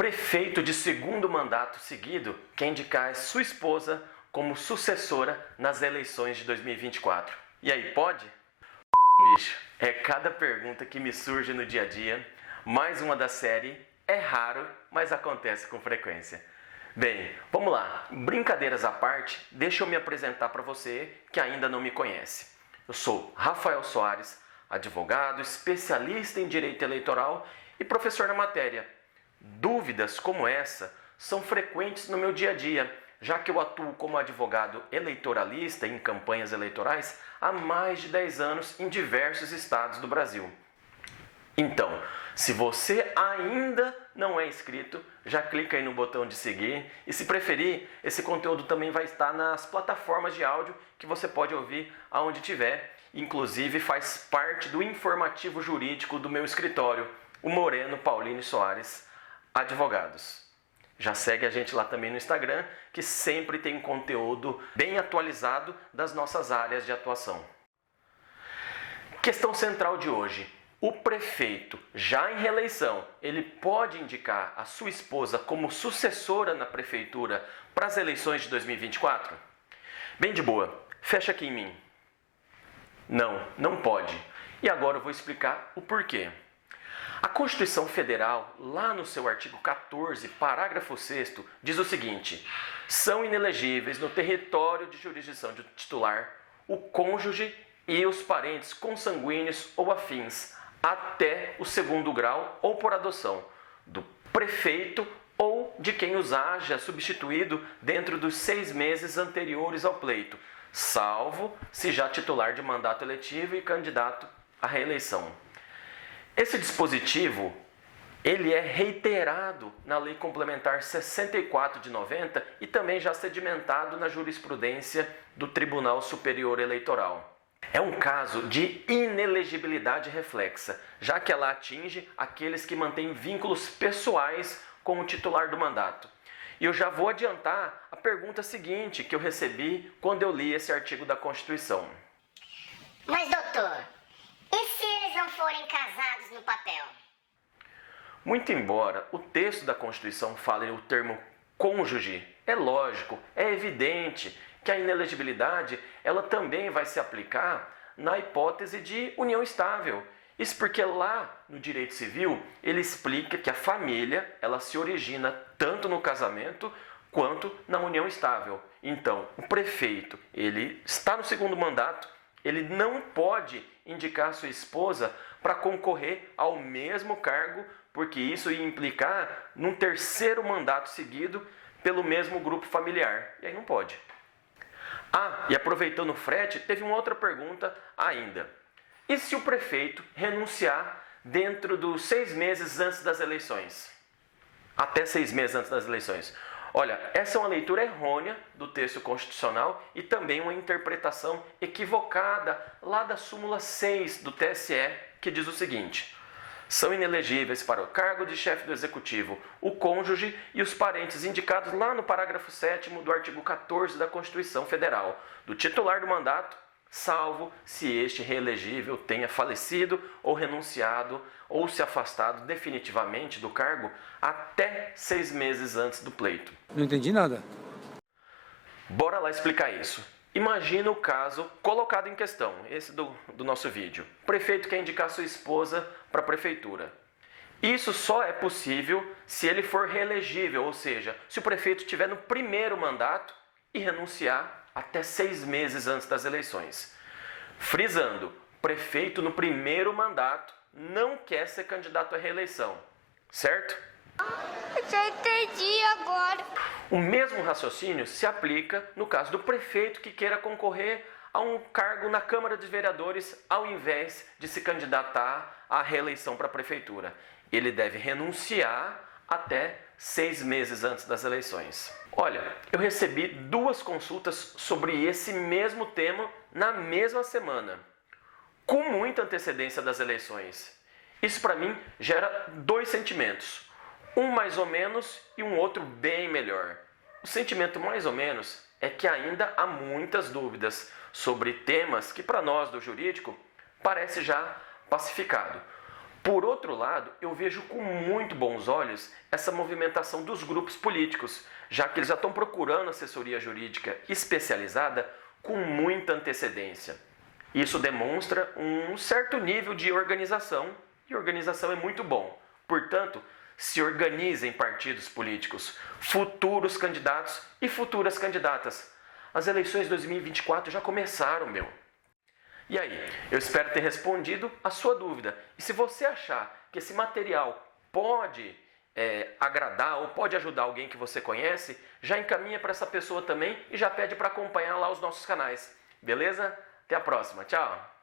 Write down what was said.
Prefeito de segundo mandato seguido quer indicar sua esposa como sucessora nas eleições de 2024. E aí, pode? Bicho, é cada pergunta que me surge no dia a dia. Mais uma da série É Raro, mas acontece com frequência. Bem, vamos lá. Brincadeiras à parte, deixa eu me apresentar para você que ainda não me conhece. Eu sou Rafael Soares, advogado, especialista em direito eleitoral e professor na matéria. Dúvidas como essa são frequentes no meu dia a dia, já que eu atuo como advogado eleitoralista em campanhas eleitorais há mais de 10 anos em diversos estados do Brasil. Então, se você ainda não é inscrito, já clica aí no botão de seguir e, se preferir, esse conteúdo também vai estar nas plataformas de áudio que você pode ouvir aonde tiver. Inclusive faz parte do informativo jurídico do meu escritório, o Moreno Paulino Soares Advogados. Já segue a gente lá também no Instagram, que sempre tem conteúdo bem atualizado das nossas áreas de atuação. Questão central de hoje. O prefeito, já em reeleição, ele pode indicar a sua esposa como sucessora na prefeitura para as eleições de 2024? Bem de boa, fecha aqui em mim. Não pode. E agora eu vou explicar o porquê. A Constituição Federal, lá no seu artigo 14, parágrafo 6º, diz o seguinte: são inelegíveis no território de jurisdição do titular o cônjuge e os parentes consanguíneos ou afins, até o segundo grau ou por adoção, do prefeito ou de quem os haja substituído dentro dos 6 meses anteriores ao pleito, salvo se já titular de mandato eletivo e candidato à reeleição. Esse dispositivo, ele é reiterado na Lei Complementar 64 de 90 e também já sedimentado na jurisprudência do Tribunal Superior Eleitoral. É um caso de inelegibilidade reflexa, já que ela atinge aqueles que mantêm vínculos pessoais com o titular do mandato. E eu já vou adiantar a pergunta seguinte que eu recebi quando eu li esse artigo da Constituição. Mas, doutor, e se eles não forem casados no papel? Muito embora o texto da Constituição fale o termo cônjuge, é lógico, é evidente que a inelegibilidade ela também vai se aplicar na hipótese de união estável. Isso porque lá no direito civil ele explica que a família ela se origina tanto no casamento quanto na união estável. Então, o prefeito ele está no segundo mandato, ele não pode indicar sua esposa para concorrer ao mesmo cargo, porque isso ia implicar num terceiro mandato seguido pelo mesmo grupo familiar. E aí não pode. E aproveitando o frete, teve uma outra pergunta ainda. E se o prefeito renunciar dentro dos 6 meses antes das eleições? Até 6 meses antes das eleições. Olha, essa é uma leitura errônea do texto constitucional e também uma interpretação equivocada lá da súmula 6 do TSE, que diz o seguinte: são inelegíveis para o cargo de chefe do executivo o cônjuge e os parentes indicados lá no parágrafo 7º do artigo 14 da Constituição Federal, do titular do mandato, salvo se este reelegível tenha falecido ou renunciado ou se afastado definitivamente do cargo até 6 meses antes do pleito. Não entendi nada. Bora lá explicar isso. Imagina o caso colocado em questão, esse do nosso vídeo. O prefeito quer indicar sua esposa para a prefeitura. Isso só é possível se ele for reelegível, ou seja, se o prefeito estiver no primeiro mandato e renunciar até 6 meses antes das eleições. Frisando, prefeito no primeiro mandato não quer ser candidato à reeleição, certo? Eu já entendi agora. O mesmo raciocínio se aplica no caso do prefeito que queira concorrer a um cargo na Câmara de Vereadores ao invés de se candidatar à reeleição para a prefeitura. Ele deve renunciar até 6 meses antes das eleições. Olha, eu recebi 2 consultas sobre esse mesmo tema na mesma semana, com muita antecedência das eleições. Isso para mim gera 2 sentimentos. Um mais ou menos e um outro bem melhor. O sentimento mais ou menos é que ainda há muitas dúvidas sobre temas que para nós do jurídico parece já pacificado. Por outro lado, eu vejo com muito bons olhos essa movimentação dos grupos políticos, já que eles já estão procurando assessoria jurídica especializada com muita antecedência. Isso demonstra um certo nível de organização, e organização é muito bom. Portanto, se organizem partidos políticos, futuros candidatos e futuras candidatas. As eleições de 2024 já começaram, meu. E aí, eu espero ter respondido a sua dúvida. E se você achar que esse material pode agradar ou pode ajudar alguém que você conhece, já encaminha para essa pessoa também e já pede para acompanhar lá os nossos canais. Beleza? Até a próxima. Tchau!